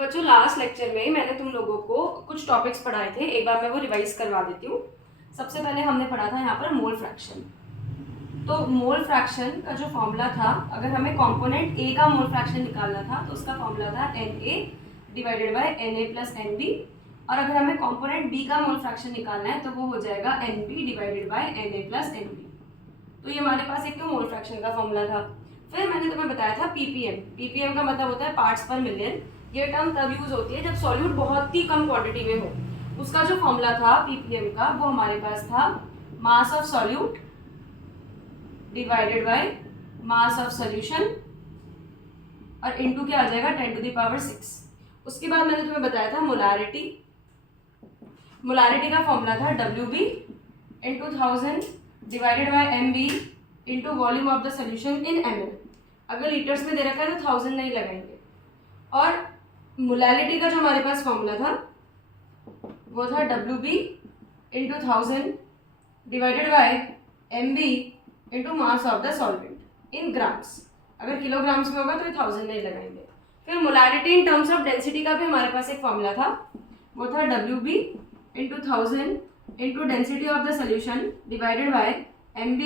बच्चों last lecture में मैंने तुम लोगों को कुछ टॉपिक्स पढ़ाए थे, एक बार मैं वो रिवाइज करवा देती हूँ। सबसे पहले हमने पढ़ा था यहाँ पर मोल फ्रैक्शन। तो मोल फ्रैक्शन का जो फॉर्मूला था, अगर हमें कंपोनेंट ए का मोल फ्रैक्शन निकालना था तो उसका फॉर्मूला था Na divided by Na plus Nb, और अगर हमें कंपोनेंट बी का मोल फ्रैक्शन निकालना है तो वो हो जाएगा Nb divided by Na plus Nb। तो ये हमारे पास एक तो मोल फ्रैक्शन का फॉर्मूला था। फिर मैंने तुम्हें बताया था पीपीएम का मतलब होता है पार्ट्स पर मिलियन। ये टर्म तब यूज होती है जब सॉल्यूट बहुत ही कम क्वांटिटी में हो। उसका जो फॉर्मूला था पीपीएम का वो हमारे पास था mass of solute divided by mass of solution, और इनटू क्या आ जाएगा 10 टू द पावर 6। उसके बाद मैंने तुम्हें बताया था मोलारिटी का फॉर्मूला था WB into 1000 divided by MB into volume of the solution in ml। अगर लीटर्स में दे रखा है तो 1000 नहीं लगाएंगे। और मोलारिटी का जो हमारे पास फॉर्मूला था वो था WB into 1000 divided by MB into mass of the solvent in grams. अगर किलोग्राम्स में होगा तो 1000 नहीं लगाएंगे। फिर molarity in terms of density का भी हमारे पास एक फॉर्मूला था, वो था WB into 1000 into density of the solution divided by MB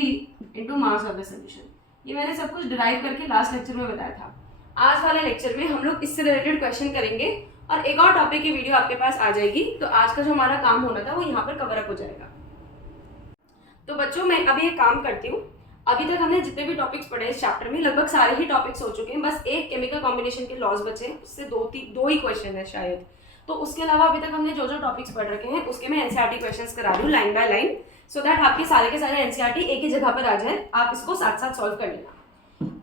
into mass of the solution. ये मैंने सब कुछ डिराइव करके लास्ट लेक्चर में बताया था। आज वाले लेक्चर में हम लोग इससे रिलेटेड क्वेश्चन करेंगे और एक और टॉपिक की वीडियो आपके पास आ जाएगी। तो आज का जो हमारा काम होना था वो यहाँ पर कवर अप हो जाएगा। तो बच्चों मैं अभी एक काम करती हूँ। अभी तक हमने जितने भी टॉपिक्स पढ़े इस चैप्टर में लगभग सारे ही टॉपिक्स हो चुके हैं। बस एक केमिकल कॉम्बिनेशन के लॉज बचे हैं, उससे दो ही क्वेश्चन है शायद। तो उसके अलावा अभी तक हमने जो जो टॉपिक्स पढ़ रखे हैं उसके मैं एनसीईआरटी क्वेश्चंस करा रही हूँ line by line, so that आपके सारे के सारे एनसीईआरटी एक ही जगह पर आ जाए। आप इसको साथ साथ सॉल्व कर लेना।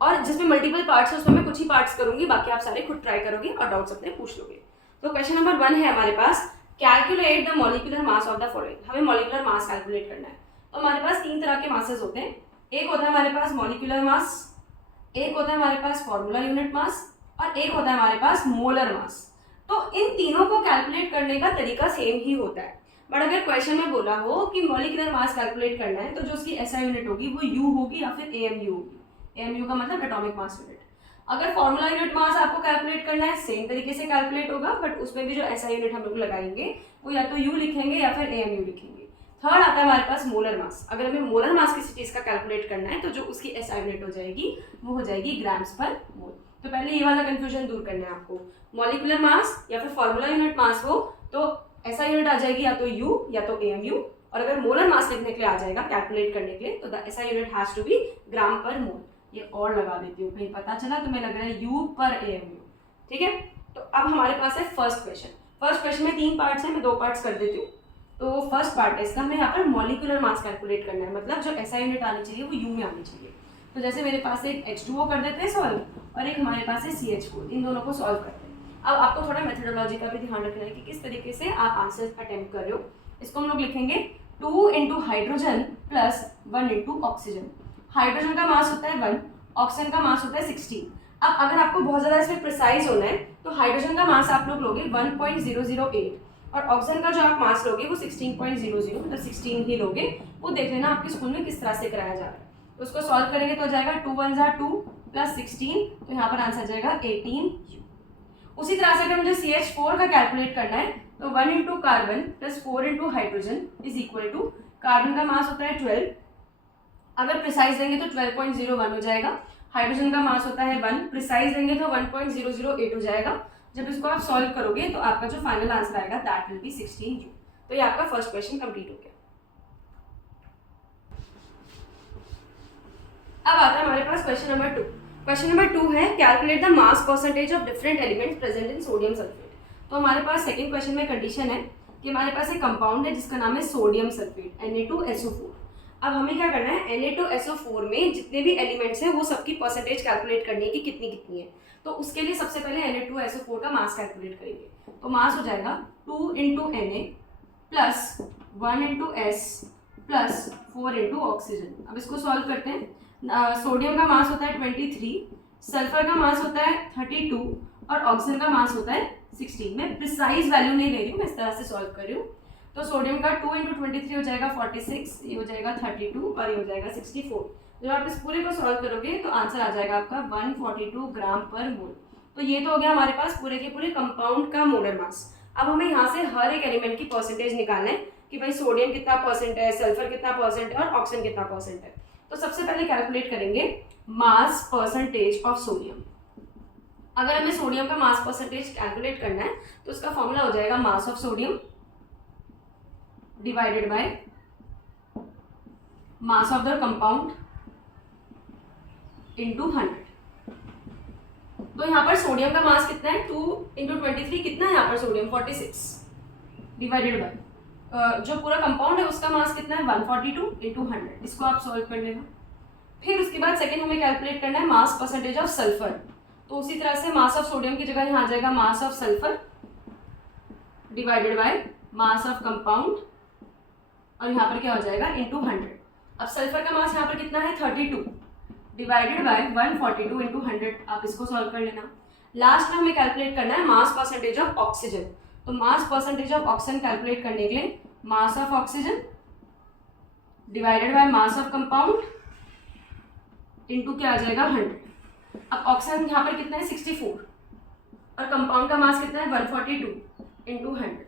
और जिसमें मल्टीपल पार्ट्स है उसमें मैं कुछ ही पार्ट्स करूंगी, बाकी आप सारे खुद ट्राई करोगे और डाउट्स अपने पूछ लोगे। तो क्वेश्चन नंबर 1 है हमारे पास, calculate the molecular mass of the following. हमें मॉलिक्यूलर मास कैलकुलेट करना है। तो हमारे पास 3 तरह के मासेस होते हैं। एक होता है हमारे पास मॉलिक्यूलर मास, एक होता है हमारे पास फॉर्मूला यूनिट मास, और एक होता है हमारे पास मोलर मास। तो इन तीनों को कैलकुलेट करने का तरीका सेम ही होता है। बट अगर क्वेश्चन में बोला हो कि मॉलिक्यूलर मास कैलकुलेट करना है तो जो उसकी एसआई यूनिट होगी वो यू होगी या फिर एएमयू होगी। एएमयू का मतलब एटॉमिक मास यूनिट। अगर फॉर्मूला यूनिट मास आपको कैलकुलेट करना है सेम तरीके से कैलकुलेट होगा, बट उसमें भी जो एसआई यूनिट हम लोग लगाएंगे वो या तो यू लिखेंगे या फिर एएमयू लिखेंगे। थर्ड आता है हमारे पास मोलर मास। अगर हमें मोलर मास किसी चीज का कैलकुलेट करना है तो जो उसकी एसआई यूनिट हो जाएगी वो हो जाएगी ग्राम्स पर मोल। तो पहले ये वाला कंफ्यूजन दूर करना है आपको। मॉलिक्यूलर मास या फिर फॉर्मूला यूनिट मास हो तो एसआई यूनिट आ जाएगी या तो यू या तो एएमयू, और अगर मोलर मास लिखने के लिए आ जाएगा कैलकुलेट करने के लिए तो the SI unit has to be gram per mole. ये और लगा देती हूँ, कहीं पता चला तुम्हें लग रहा है यू पर एएमयू। ठीक है, तो अब हमारे पास है फर्स्ट क्वेश्चन में 3 पार्ट्स हैं, मैं 2 पार्ट्स कर देती हूँ। तो फर्स्ट पार्ट है इसका, हमें यहाँ पर मॉलिक्यूलर मास कैलकुलेट करना है, मतलब जो एसआई यूनिट आनी चाहिए वो यू में आनी चाहिए। तो जैसे मेरे पास एक H2O कर देते हैं सॉल्व, और एक हमारे पास है CH4, इन दोनों को सॉल्व करते हैं। अब आपको थोड़ा मेथोडोलॉजी का भी ध्यान रखना है कि किस तरीके से आप आंसर अटेम्प्ट कर रहे हो। इसको हम लोग लिखेंगे 2 into hydrogen plus 1 into oxygen. Hydrogen का मास होता है 1, ऑक्सीजन का मास होता है 16। अब अगर आपको बहुत ज़्यादा इसमें प्रिसाइज होना है तो हाइड्रोजन का मास आप लोग लोगे 1.008, और ऑक्सीजन का जो आप मास लोगे वो 16.00, मतलब 16 ही लोगे। वो देख लेना आपके स्कूल में किस तरह से कराया जा रहा है। तो उसको सॉल्व करेंगे तो हो जाएगा 2 1 = 2 प्लस 16, तो यहाँ पर आंसर जाएगा 18U। उसी तरह से अगर मुझे CH4 का कैलकुलेट करना है तो 1 into carbon plus 4 into hydrogen is equal to, carbon का मास होता है 12, अगर प्रिसाइज देंगे तो 12.01 हो जाएगा। हाइड्रोजन का मास होता है 1, प्रिसाइज देंगे तो 1.008 हो जाएगा। जब इसको आप सॉल्व करोगे तो आपका जो फाइनल आंसर आएगा दैट विल बी 16U। तो ये आपका फर्स्ट क्वेश्चन कंप्लीट हो गया। अब आता है हमारे पास क्वेश्चन नंबर 2। क्वेश्चन नंबर 2 है, calculate the mass percentage of different elements present in sodium sulphate. तो हमारे पास सेकंड क्वेश्चन में कंडीशन है कि हमारे पास एक कंपाउंड है जिसका नाम है सोडियम सल्फेट Na2SO4। अब हमें क्या करना है, Na2SO4 में जितने भी एलिमेंट्स हैं वो सबकी परसेंटेज कैलकुलेट करनी है कि कितनी कितनी है। तो उसके लिए सबसे पहले Na2SO4 का मास कैलकुलेट करेंगे। तो मास हो जाएगा 2 into Na plus 1 into S plus 4 into oxygen. अब इसको सॉल्व करते हैं। सोडियम का मास होता है 23, सल्फर का मास होता है 32, और ऑक्सीजन का मास होता है 16। मैं प्रिसाइज वैल्यू नहीं ले रही हूँ, मैं इस तरह से सॉल्व कर रही हूँ। तो सोडियम का 2 इंटू 23 हो जाएगा 46, ये हो जाएगा 32 और ये हो जाएगा 64। जब आप इस पूरे को सॉल्व करोगे तो आंसर आ जाएगा आपका 142 ग्राम पर मोल। तो ये तो हो गया हमारे पास पूरे के पूरे कंपाउंड का मोलर मास। अब हमें यहाँ से हर एक एलिमेंट की परसेंटेज निकालना है कि भाई सोडियम कितना परसेंट है, सल्फर कितना परसेंट है और ऑक्सीजन कितना परसेंट है। तो सबसे पहले कैलकुलेट करेंगे मास परसेंटेज ऑफ सोडियम। अगर हमें सोडियम का मास परसेंटेज कैलकुलेट करना है तो उसका फॉर्मूला हो जाएगा मास of sodium divided by mass of the compound into 100। तो यहाँ पर सोडियम का मास कितना है 2 × 23 कितना है यहाँ पर सोडियम 46 डिवाइडेड बाय जो पूरा कंपाउंड है उसका मास कितना है 142 × 100। इसको आप सॉल्व कर लेना। फिर उसके बाद सेकेंड हमें कैलकुलेट करना है मास परसेंटेज ऑफ सल्फर। तो उसी तरह से मास ऑफ सोडियम की जगह यहाँ आ जाएगा mass of sulphur divided by mass of compound और यहाँ पर क्या हो जाएगा इनटू 100। अब सल्फर का मास यहाँ पर कितना है 32 डिवाइडेड बाय 142 × 100। आप इसको सॉल्व कर लेना। लास्ट में हमें कैलकुलेट करना है मास परसेंटेज ऑफ ऑक्सीजन। तो mass percentage of oxygen calculate करने के लिए mass of oxygen divided by mass of compound into क्या आ जाएगा 100। अब ऑक्सीजन यहाँ पर कितना है 64 और कंपाउंड का मास कितना है 142 × 100।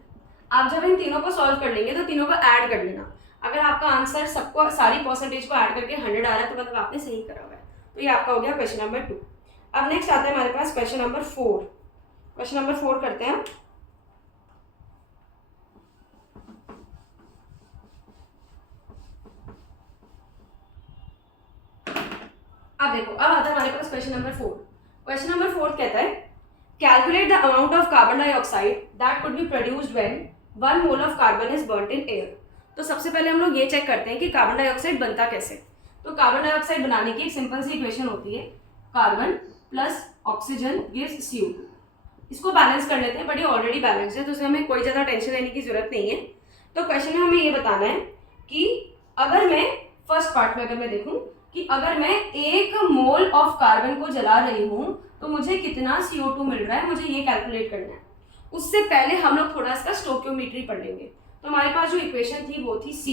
आप जब इन तीनों को सॉल्व कर लेंगे तो तीनों को ऐड कर लेना। अगर आपका आंसर सबको सारी परसेंटेज को ऐड करके 100 आ रहा है तो मतलब आपने सही करा हुआ है। तो ये आपका हो गया क्वेश्चन नंबर 2। अब नेक्स्ट आता है हमारे पास क्वेश्चन नंबर 4। क्वेश्चन नंबर 4 करते हैं। अब देखो, अब आता है हमारे पास क्वेश्चन नंबर 4। क्वेश्चन नंबर 4 कहता है calculate the amount of carbon dioxide that could be produced when 1 mole of carbon is burned in air. तो सबसे पहले हम लोग ये चेक करते हैं कि कार्बन डाइऑक्साइड बनता कैसे। तो कार्बन डाइऑक्साइड बनाने की एक सिंपल सी इक्वेशन होती है, carbon plus oxygen gives CO2। इसको बैलेंस कर लेते हैं, बट ये ऑलरेडी बैलेंस है तो उसे हमें कोई ज़्यादा टेंशन लेने की जरूरत नहीं है। तो क्वेश्चन में हमें ये बताना है कि अगर मैं फर्स्ट पार्ट में अगर मैं देखूँ कि अगर मैं 1 मोल ऑफ कार्बन को जला रही हूँ तो मुझे कितना CO2 मिल रहा है, मुझे ये कैलकुलेट करना है। उससे पहले हम लोग थोड़ा इसका स्टोकियोमेट्री पढ़ लेंगे। तो हमारे पास जो इक्वेशन थी वो थी C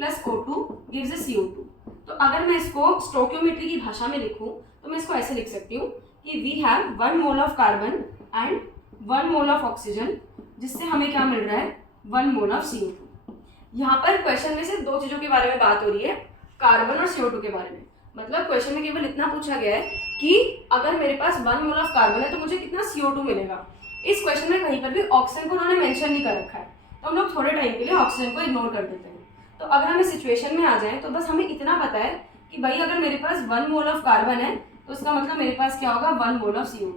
+ O2 gives a CO2। तो अगर मैं इसको स्टोकियोमेट्री की भाषा में लिखूँ तो मैं इसको ऐसे लिख सकती हूँ कि we have 1 mole of carbon and 1 mole of oxygen, जिससे हमें क्या मिल रहा है 1 मोल ऑफ CO2। यहाँ पर क्वेश्चन में सिर्फ 2 चीज़ों के बारे में बात हो रही है, कार्बन और CO2 के बारे में। मतलब क्वेश्चन में केवल इतना पूछा गया है कि अगर मेरे पास 1 मोल ऑफ कार्बन है तो मुझे कितना CO2 मिलेगा। इस क्वेश्चन में कहीं पर भी ऑक्सीजन को उन्होंने मेंशन नहीं कर रखा है, तो हम लोग थोड़े टाइम के लिए ऑक्सीजन को इग्नोर कर देते हैं। तो अगर हम इस सिचुएशन में आ जाएं तो बस हमें इतना पता है कि भाई अगर मेरे पास 1 मोल ऑफ कार्बन है तो इसका मतलब मेरे पास क्या होगा 1 मोल ऑफ CO2।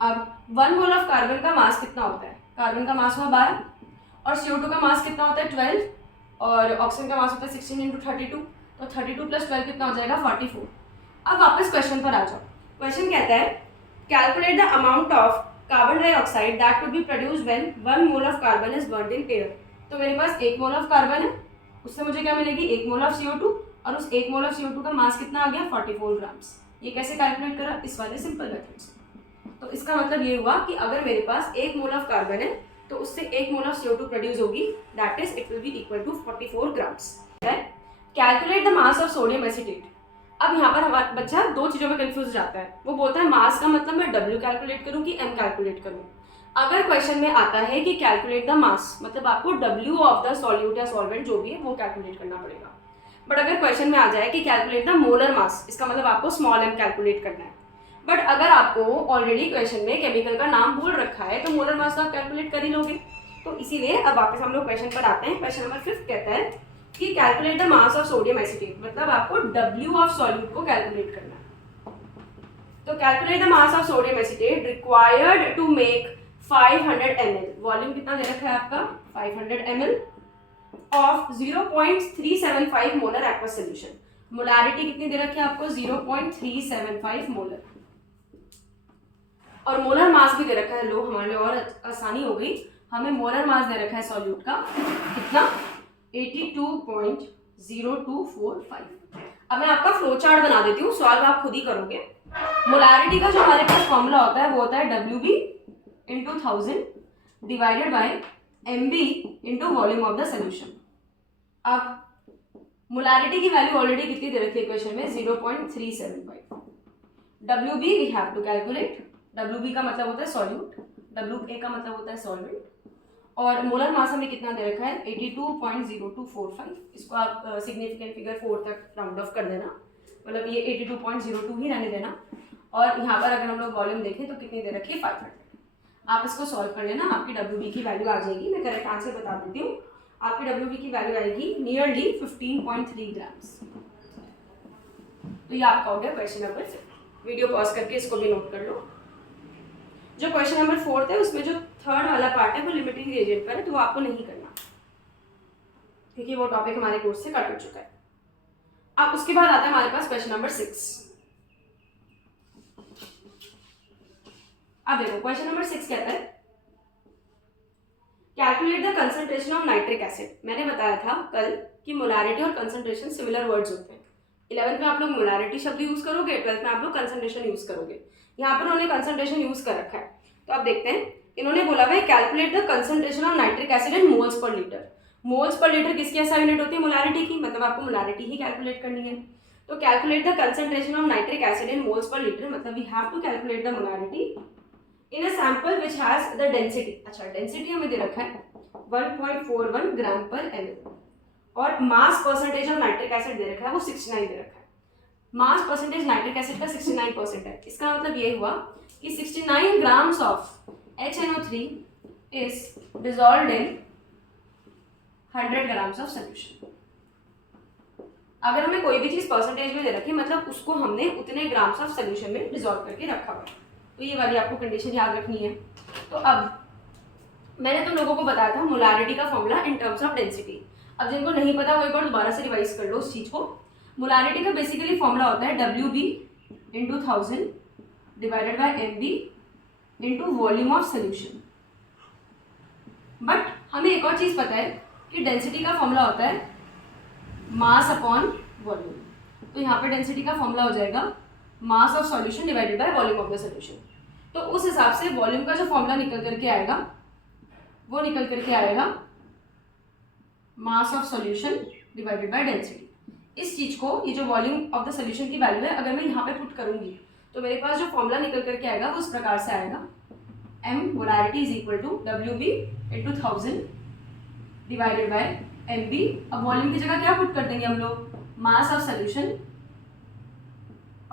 अब 1 मोल ऑफ कार्बन का मास कितना होता है, कार्बन का मास हुआ 12 और CO2 का मास कितना होता है 12 और ऑक्सीजन का मास होता है 16 × 32। तो 32 + 12 कितना हो जाएगा 44। अब वापस क्वेश्चन पर आ जाओ। क्वेश्चन कहता है calculate the amount of carbon dioxide that could be produced when 1 mole of carbon is burned in air. तो मेरे पास 1 मोल ऑफ कार्बन है, उससे मुझे क्या मिलेगी 1 मोल ऑफ CO2 और उस 1 मोल ऑफ CO2 का मास कितना आ गया 44 ग्राम्स। ये कैसे कैलकुलेट करा, इस वाले सिंपल मेथड से। तो इसका मतलब ये हुआ कि अगर मेरे पास 1 मोल ऑफ कार्बन है तो उससे 1 मोल ऑफ CO2 प्रोड्यूस होगी, that is it will be equal to 44 grams. Calculate the mass of sodium acetate. अब यहाँ पर हमारा बच्चा 2 चीज़ों में कंफ्यूज जाता है। वो बोलता है मास का मतलब मैं W कैलकुलेट करूँ कि M कैलकुलेट करूँ। अगर क्वेश्चन में आता है कि कैलकुलेट द मास, मतलब आपको W ऑफ द सॉल्यूट या सॉल्वेंट जो भी है वो कैलकुलेट करना पड़ेगा। बट अगर क्वेश्चन में आ जाए कि कैलकुलेट द मोलर मास, इसका मतलब आपको स्मॉल m कैलकुलेट करना है। बट अगर आपको ऑलरेडी क्वेश्चन में केमिकल का नाम बोल रखा है तो मोलर मास का आप कैलकुलेट कर ही लोगे। तो इसीलिए अब वापस हम लोग क्वेश्चन पर आते हैं। क्वेश्चन नंबर 5 कहता है कि calculate the mass of sodium acetate, मतलब आपको W ऑफ सॉल्यूट को कैलकुलेट करना है। तो calculate the mass of sodium acetate required to make 500 ml, volume कितना दे रखा है आपका 500 ml of 0.375 molar aqueous solution. Molarity कितनी दे रखी है आपको 0.375 मोलर और मोलर मास भी दे रखा है। लो हमारे लिए और आसानी हो गई, हमें मोलर मास दे रखा है सॉल्यूट का कितना 82.0245। अब मैं आपका फ्लो चार्ट बना देती हूँ, सॉल्व आप खुद ही करोगे। मोलारिटी का जो हमारे पास फॉर्मूला होता है वो होता है WB × 1000 divided by MB × volume of the solution. अब मोलारिटी की वैल्यू ऑलरेडी कितनी दे रखी है क्वेश्चन में 0.375। WB we have to calculate WB का मतलब होता है सॉल्यूट, WA का मतलब होता है सॉल्वेंट, और मोलर मास हमें कितना दे रखा है 82.0245। इसको आप सिग्निफिकेंट फिगर 4 तक राउंड ऑफ कर देना, मतलब ये 82.02 ही रहने देना। और यहाँ पर अगर हम लोग वॉल्यूम देखें तो कितनी दे रखी है 500। आप इसको सॉल्व कर लेना, आपकी WB की वैल्यू आ जाएगी। मैं करेक्ट आंसर बता देती हूँ, आपकी WB की वैल्यू आएगी नियरली 15.3 ग्राम्स। तो ये आपका हो गया क्वेश्चन नंबर 6। वीडियो पॉज करके इसको भी नोट कर लो। जो क्वेश्चन नंबर 4 है उसमें जो थर्ड वाला पार्ट है वो लिमिटिंग रिएजेंट पर है, तो वो आपको नहीं करना क्योंकि वो टॉपिक हमारे कोर्स से कट हो चुका है। अब उसके बाद आता है हमारे पास क्वेश्चन नंबर 6। अब देखो क्वेश्चन नंबर 6 कहता है calculate the concentration of nitric acid. मैंने बताया था कल कि मोलारिटी और कंसंट्रेशन सिमिलर वर्ड्स होते हैं। 11th में आप लोग मोलारिटी शब्द यूज करोगे, 12th में आप लोग कंसंट्रेशन यूज करोगे। यहाँ पर उन्होंने कंसंट्रेशन यूज कर रखा है, तो आप देखते हैं इन्होंने बोला भाई calculate the concentration of nitric acid in moles per litre. Moles per litre किसकी ऐसा यूनिट होती है मोलारिटी की, मतलब आपको मोलारिटी ही कैलकुलेट करनी है। तो calculate the concentration of nitric acid in moles per litre, मतलब we have to calculate the molarity in a sample which has the density. अच्छा डेंसिटी हमें दे रखा है 1.41 ग्राम पर ml और mass percentage of nitric acid दे रखा है वो 69 दे रखा है। मास परसेंटेज नाइट्रिक एसिड का 69% है। इसका मतलब ये हुआ कि 69 grams of HNO3 is dissolved in 100 grams of solution. अगर हमें कोई भी चीज परसेंटेज में दे रखी मतलब उसको हमने उतने ग्राम्स ऑफ सोल्यूशन में डिसॉल्व करके रखा हुआ, तो ये वाली आपको कंडीशन याद रखनी है। तो अब मैंने तुम लोगों को बताया था मोलारिटी का formula in terms of density. अब जिनको नहीं पता वो एक बार दोबारा से रिवाइज कर लो उस चीज को। मोलारिटी का बेसिकली फॉर्मूला होता है WB into 1000 divided by MB into volume of solution. But हमें एक और चीज पता है कि डेंसिटी का फॉर्मूला होता है मास अपॉन वॉल्यूम। तो यहाँ पे डेंसिटी का फॉर्मूला हो जाएगा मास of solution divided by volume of the solution. तो उस हिसाब से वॉल्यूम का जो फॉर्मूला निकल करके आएगा वो निकल करके आएगा मास of solution divided by density. इस चीज को, ये जो वॉल्यूम ऑफ द सॉल्यूशन की वैल्यू है, अगर मैं यहाँ पे पुट करूंगी तो मेरे पास जो फॉर्मूला निकल करके आएगा वो इस प्रकार से आएगा m molarity is equal to WB into 1000 divided by MB। अब वॉल्यूम की जगह क्या पुट कर देंगे हम लोग, मास ऑफ सॉल्यूशन,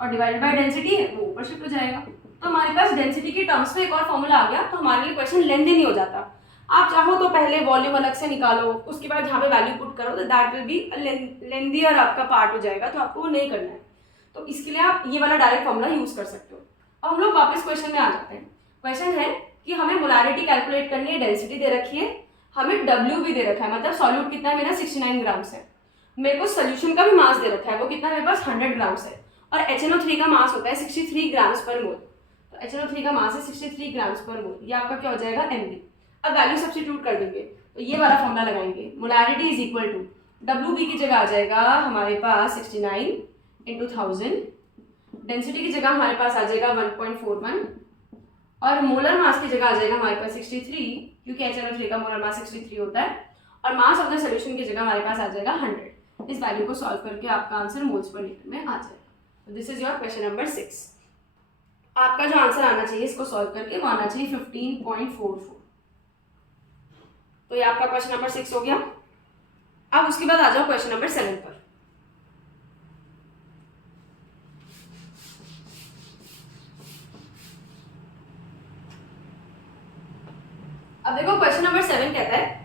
और डिवाइडेड बाय डेंसिटी है वो ऊपर शिफ्ट हो जाएगा। तो हमारे पास डेंसिटी की टर्म्स में एक और फॉर्मूला आ गया, तो हमारे लिए क्वेश्चन लेंथी नहीं हो जाता। आप चाहो तो पहले वॉल्यूम अलग से निकालो, उसके बाद जहाँ पे वैल्यू पुट करो, तो दैट विल बी लेंथियर आपका पार्ट हो जाएगा, तो आपको वो नहीं करना है। तो इसके लिए आप ये वाला डायरेक्ट फॉर्मूला यूज कर सकते हो। अब हम लोग वापस क्वेश्चन में आ जाते हैं। क्वेश्चन है कि हमें मोलारिटी कैलकुलेट करनी है, डेंसिटी दे रखी है, हमें W भी दे रखा है, मतलब सॉल्यूट कितना है मेरा 69 ग्राम्स है। मेरे को सोल्यूशन का भी मास दे रखा है, वो कितना मेरे पास 100 ग्राम्स है, और HNO3 का मास होता है 63 ग्राम्स पर मोल। तो HNO3 का मास है 63 ग्राम्स पर मोल, ये आपका क्या हो जाएगा MB। अब वैल्यू सब्स्टिट्यूट कर देंगे, तो ये वाला फॉर्मूला लगाएंगे, molarity is equal to WB की जगह आ जाएगा हमारे पास 69 इंटू 1000, डेंसिटी की जगह हमारे पास आ जाएगा 1.41, और मोलर मास की जगह आ जाएगा हमारे पास 63, क्योंकि HNO3 का मोलर मास 63 होता है, और मास ऑफ द सॉल्यूशन की जगह हमारे पास आ जाएगा 100। इस वैल्यू को सॉल्व करके आपका आंसर मोल्स पर लीटर में आ जाएगा। This is your question number 6। आपका जो आंसर आना चाहिए इसको सॉल्व करके वो आना चाहिए 15.44। तो ये आपका क्वेश्चन नंबर 6 हो गया। अब उसके बाद आ जाओ क्वेश्चन नंबर 7 पर। अब देखो क्वेश्चन नंबर 7 कहता है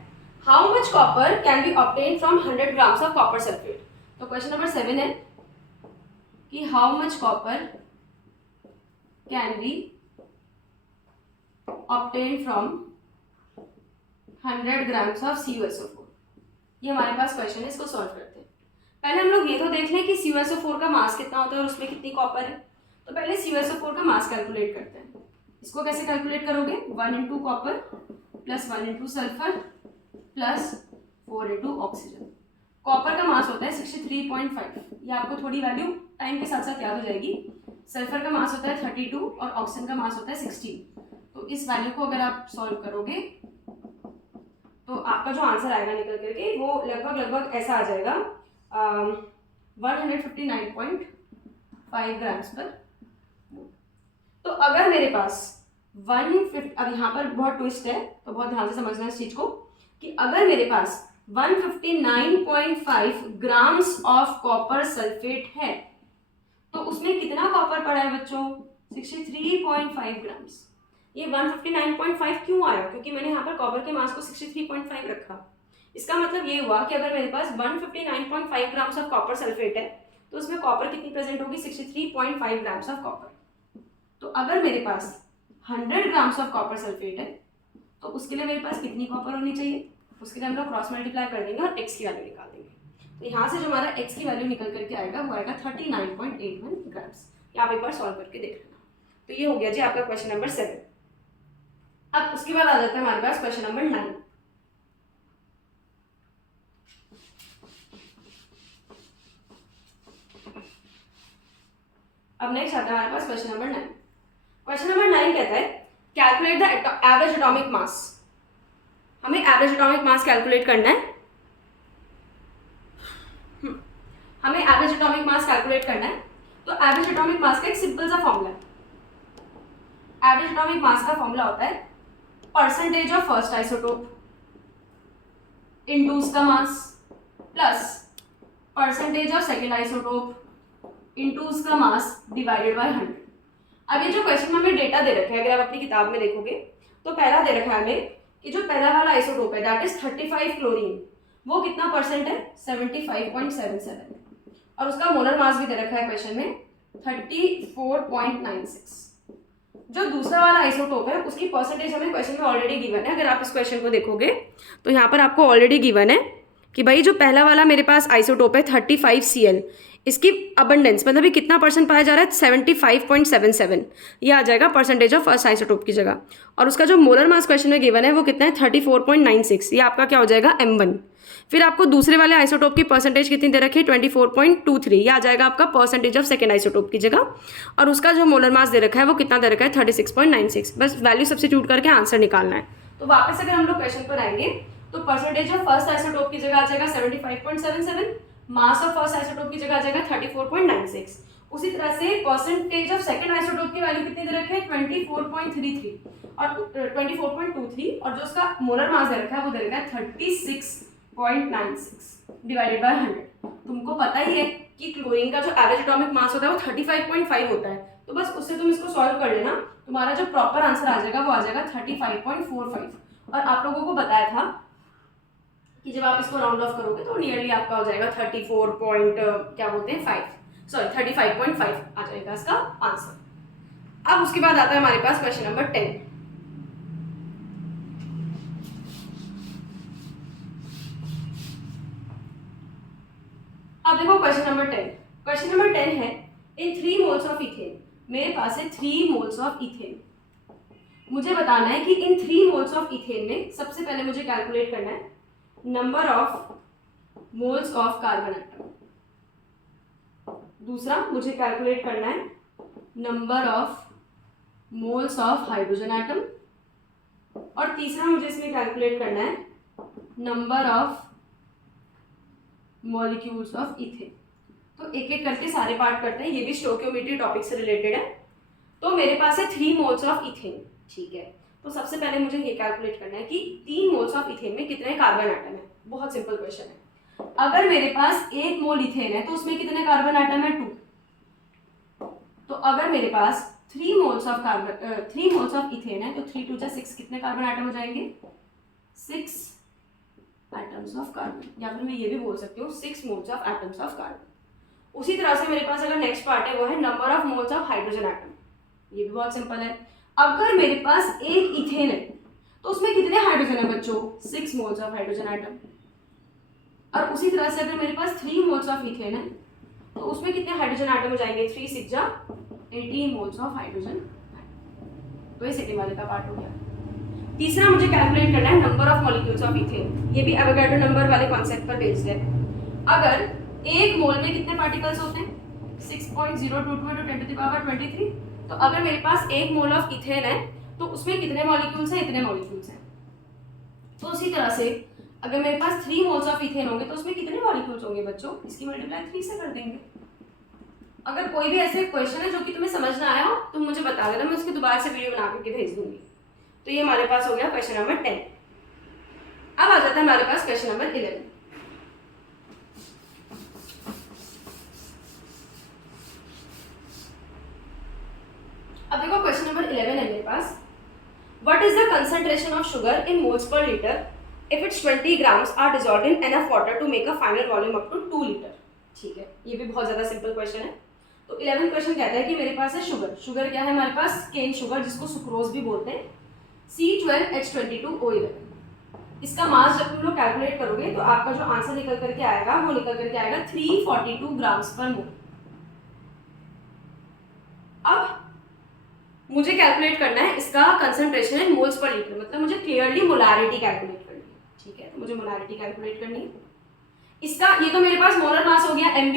how much copper can be obtain from 100 grams of copper sulphate. तो क्वेश्चन नंबर 7 है कि how much copper can be obtain from 100 grams of CuSO4। ये हमारे पास क्वेश्चन है, इसको सॉल्व करते हैं। पहले हम लोग ये तो देख लें कि CuSO4 का मास कितना होता है और उसमें कितनी कॉपर है। तो पहले CuSO4 का मास कैलकुलेट करते हैं। इसको कैसे कैलकुलेट करोगे, 1 into copper plus 1 into sulphur plus 4 into oxygen. Copper का मास होता है 63.5, ये आपको थोड़ी वैल्यू टाइम के साथ साथ याद हो जाएगी। सल्फर का मास होता है 32 और ऑक्सीजन का मास होता है 16। तो इस वैल्यू को अगर आप सॉल्व करोगे तो आपका जो आंसर आएगा निकल करके वो लगभग ऐसा आ जाएगा 159.5 ग्राम्स पर। तो अगर मेरे पास 150, अब यहाँ पर बहुत ट्विस्ट है तो बहुत ध्यान से समझना इस चीज को, कि अगर मेरे पास 159.5 ग्राम्स ऑफ कॉपर सल्फेट है तो उसमें कितना कॉपर पड़ा है बच्चों? 63.5 ग्राम्स। ये 159.5 क्यों आया? क्योंकि मैंने यहाँ पर कॉपर के मास को 63.5 रखा। इसका मतलब ये हुआ कि अगर मेरे पास 159.5 ग्राम्स ऑफ कॉपर सल्फेट है तो उसमें कॉपर कितनी प्रेजेंट होगी? 63.5 ग्राम्स ऑफ कॉपर। तो अगर मेरे पास 100 ग्राम्स ऑफ कॉपर सल्फेट है तो उसके लिए मेरे पास कितनी कॉपर होनी चाहिए? उसके लिए हम लोग क्रॉस मल्टीप्लाई कर देंगे और x की वैल्यू निकाल देंगे। तो यहाँ से जो हमारा x की वैल्यू निकल करके आएगा वो आएगा 39.81 ग्राम्स। आप एक बार सॉल्व करके देख लेना। तो ये हो गया जी आपका क्वेश्चन नंबर 7। अब उसके बाद आ जाता है हमारे पास क्वेश्चन नंबर 9। अब नेक्स्ट आता है हमारे पास क्वेश्चन नंबर 9। क्वेश्चन नंबर 9 कहता है calculate the average atomic mass. हमें एवरेज एटॉमिक मास कैलकुलेट करना है। हमें एवरेज एटॉमिक मास कैलकुलेट करना है। तो एवरेज एटॉमिक मास का एक सिंपल सा फॉर्मूला है। एवरेज एटॉमिक मास का फॉर्मूला होता है percentage of first isotope into उसका mass plus percentage of second isotope into उसका मास डिवाइडेड बाय 100। अब ये जो क्वेश्चन में हमें डेटा दे रखा है, अगर आप अपनी किताब में देखोगे तो पहला दे रखा है हमें कि जो पहला वाला आइसोटोप है दैट इज 35 क्लोरीन, वो कितना परसेंट है? 75.77। और उसका मोलर मास भी दे रखा है क्वेश्चन में 34.96। जो दूसरा वाला आइसोटोप है उसकी परसेंटेज हमें क्वेश्चन में ऑलरेडी गिवन है। अगर आप इस क्वेश्चन को देखोगे तो यहाँ पर आपको ऑलरेडी गिवन है कि भाई जो पहला वाला मेरे पास आइसोटोप है 35Cl, इसकी अबंडेंस मतलब ये कितना परसेंट पाया जा रहा है? 75.77। ये आ जाएगा परसेंटेज ऑफ फर्स्ट आइसोटोप की जगह। और उसका जो मोलर मास क्वेश्चन में गिवन है वो कितना है? 34.96। ये आपका क्या हो जाएगा? M1। फिर आपको दूसरे वाले आइसोटोप की परसेंटेज कितनी दे रखी है? 24.23। ये आ जाएगा आपका परसेंटेज ऑफ सेकेंड आइसोटोप की जगह। और उसका जो मोलर मास दे रखा है वो कितना दे रखा है? 36.96। बस वैल्यू सब्स्टिट्यूट करके आंसर निकालना है। तो वापस अगर हम लोग क्वेश्चन पर आएंगे तो परसेंटेज ऑफ फर्स्ट आइसोटोप की जगह आ जाएगा 75.77, मास ऑफ फर्स्ट आइसोटोप की जगह आ जाएगा 34.96। उसी तरह से परसेंटेज ऑफ सेकंड आइसोटोप की वैल्यू कितनी दे रखी है? 24.33 और 24.23, और जो उसका मोलर मास दे रखा है वो दे रखा है 36.96 डिवाइडेड बाय 100। तुमको पता ही है कि क्लोरीन का जो एवरेज एटॉमिक मास होता है वो 35.5 होता है, तो बस उससे तुम इसको सॉल्व कर लेना, तुम्हारा जो प्रॉपर आंसर आ जाएगा वो आ जाएगा 35.45। और आप लोगों को बताया था कि जब आप इसको राउंड ऑफ करोगे तो नियरली आपका हो जाएगा 35.5 आ जाएगा इसका आंसर। अब उसके बाद आता है हमारे पास क्वेश्चन नंबर 10। अब देखो क्वेश्चन नंबर 10। क्वेश्चन नंबर 10 है इन 3 मोल्स ऑफ इथेन। मेरे पास है 3 मोल्स ऑफ इथेन। मुझे बताना है कि इन 3 मोल्स ऑफ इथेन में सबसे पहले मुझे कैलकुलेट करना है number of moles of carbon atom. दूसरा मुझे कैलकुलेट करना है number of moles of hydrogen atom. और तीसरा मुझे इसमें कैलकुलेट करना है number of molecules of ethane. तो एक एक करके सारे पार्ट करते हैं, ये भी स्टोइकियोमेट्री टॉपिक से रिलेटेड है। तो मेरे पास है 3 मोल्स ऑफ इथेन, ठीक है। तो सबसे पहले मुझे ये कैलकुलेट करना है कि 3 मोल्स ऑफ इथेन में कितने कार्बन एटम है। बहुत सिंपल क्वेश्चन है। अगर मेरे पास 1 मोल इथेन है तो उसमें कितने कार्बन एटम है? 2। तो अगर मेरे पास 3 मोल्स ऑफ इथेन है तो 3 2 6 कितने कार्बन एटम हो जाएंगे? 6 एटम्स ऑफ कार्बन, या फिर मैं ये भी बोल सकती हूँ 6 moles of atoms of carbon. उसी तरह से मेरे पास अगर नेक्स्ट पार्ट है वो है number of moles of hydrogen atom. ये भी बहुत सिंपल है। अगर मेरे पास एक इथेन है तो उसमें कितने हाइड्रोजन है बच्चों? 6 मोल्स ऑफ हाइड्रोजन एटम। और उसी तरह से अगर मेरे पास 3 मोल्स ऑफ इथेन है तो उसमें कितने हाइड्रोजन एटम हो जाएंगे? 3 6 जा 18 मोल्स ऑफ हाइड्रोजन। तो ये सेकेंड वाले का पार्ट हो गया। तीसरा मुझे कैलकुलेट करना है number of molecules of ethane. ये भी एवोगाड्रो नंबर वाले कॉन्सेप्ट पर बेस्ड है। अगर एक मोल में कितने पार्टिकल्स होते हैं? 6.022 × 10⁻23। तो अगर मेरे पास 1 मोल ऑफ इथेन है तो उसमें कितने मॉलिक्यूल्स हैं? इतने मॉलिक्यूल्स हैं। तो उसी तरह से अगर मेरे पास 3 मोल्स ऑफ इथेन होंगे तो उसमें कितने मॉलिक्यूल्स होंगे बच्चों? इसकी मल्टीप्लाई 3 से कर देंगे। अगर कोई भी ऐसे क्वेश्चन है जो कि तुम्हें समझ ना आया हो तो मुझे बता देना, मैं उसकी दोबारा से वीडियो बना करके भेज दूंगी। तो ये हमारे पास हो गया क्वेश्चन नंबर 10। अब आ जाता है हमारे पास क्वेश्चन नंबर 11। अब देखो क्वेश्चन नंबर 11 है मेरे पास, what is the concentration of sugar in moles per litre if it's 20 grams are dissolved in enough water to make a final volume up to 2 litre. ठीक है, ये भी बहुत ज्यादा सिंपल क्वेश्चन है। तो 11 क्वेश्चन कहता है कि मेरे पास है शुगर। शुगर क्या है हमारे पास? केन शुगर, जिसको सुक्रोज भी बोलते हैं, C12H22O11। इसका मास जब तुम लोग कैलकुलेट करोगे तो आपका जो आंसर निकल करके आएगा वो निकल करके आएगा 342 ग्राम्स पर मोल। अब मुझे कैलकुलेट करना है इसका concentration in moles per litre, मतलब मुझे क्लियरली मोलारिटी कैलकुलेट करनी है। ठीक है, तो मुझे मोलारिटी कैलकुलेट करनी है। इसका ये तो मेरे पास मोलर मास हो गया mb।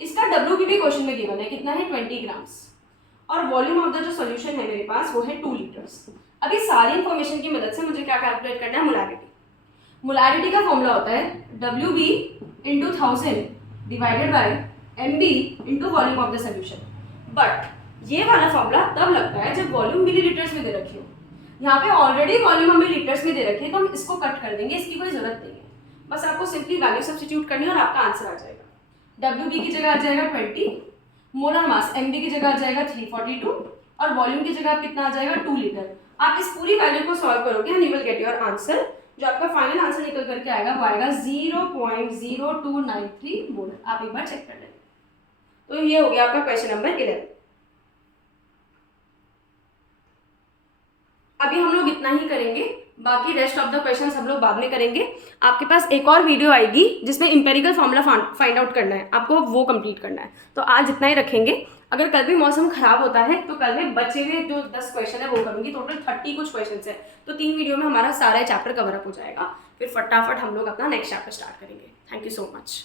इसका WB भी क्वेश्चन में गिवन है, कितना है? 20 ग्राम्स। और वॉल्यूम ऑफ द जो सोल्यूशन है मेरे पास वो है 2 लीटर्स। अभी सारी इंफॉर्मेशन की मदद से मुझे क्या कैलकुलेट करना है? मोलारिटी। मोलारिटी का फॉर्मूला होता है WB into 1000 divided by MB into volume of the solution. But ये वाला फॉर्मूला तब लगता है जब वॉल्यूम मिलीलीटर्स में दे रखी हो। यहाँ पे ऑलरेडी वॉल्यूम हमें लीटर्स में दे रखी है तो हम इसको कट कर देंगे, इसकी कोई जरूरत नहीं है। बस आपको सिंपली वैल्यू सब्स्टिट्यूट करनी है और आपका आंसर आ जाएगा। WB की जगह आ जाएगा 20, मोलर मास MB की जगह आ जाएगा 342 और वॉल्यूम की जगह कितना आ जाएगा? 2 लीटर। आप इस पूरी वैल्यू को सॉल्व करोगे and you will get your answer. जो आपका फाइनल आंसर निकल करके आएगा वो आएगा 0.0293 मोलर। आप एक बार चेक कर लेंगे। तो ये हो गया आपका क्वेश्चन नंबर 11। अभी हम लोग इतना ही करेंगे, बाकी रेस्ट ऑफ द क्वेश्चंस हम लोग बाद में करेंगे। आपके पास एक और वीडियो आएगी जिसमें इंपेरिकल फॉर्मूला फाइंड आउट करना है, आपको वो कंप्लीट करना है। तो आज इतना ही रखेंगे। अगर कल भी मौसम खराब होता है तो कल में बचे हुए जो 10 क्वेश्चन है वो करूँगी। टोटल 30 कुछ क्वेश्चन है, तो 3 वीडियो में हमारा सारा चैप्टर कवर अप हो जाएगा। फिर फटाफट हम लोग अपना नेक्स्ट चैप्टर स्टार्ट करेंगे। Thank you so much.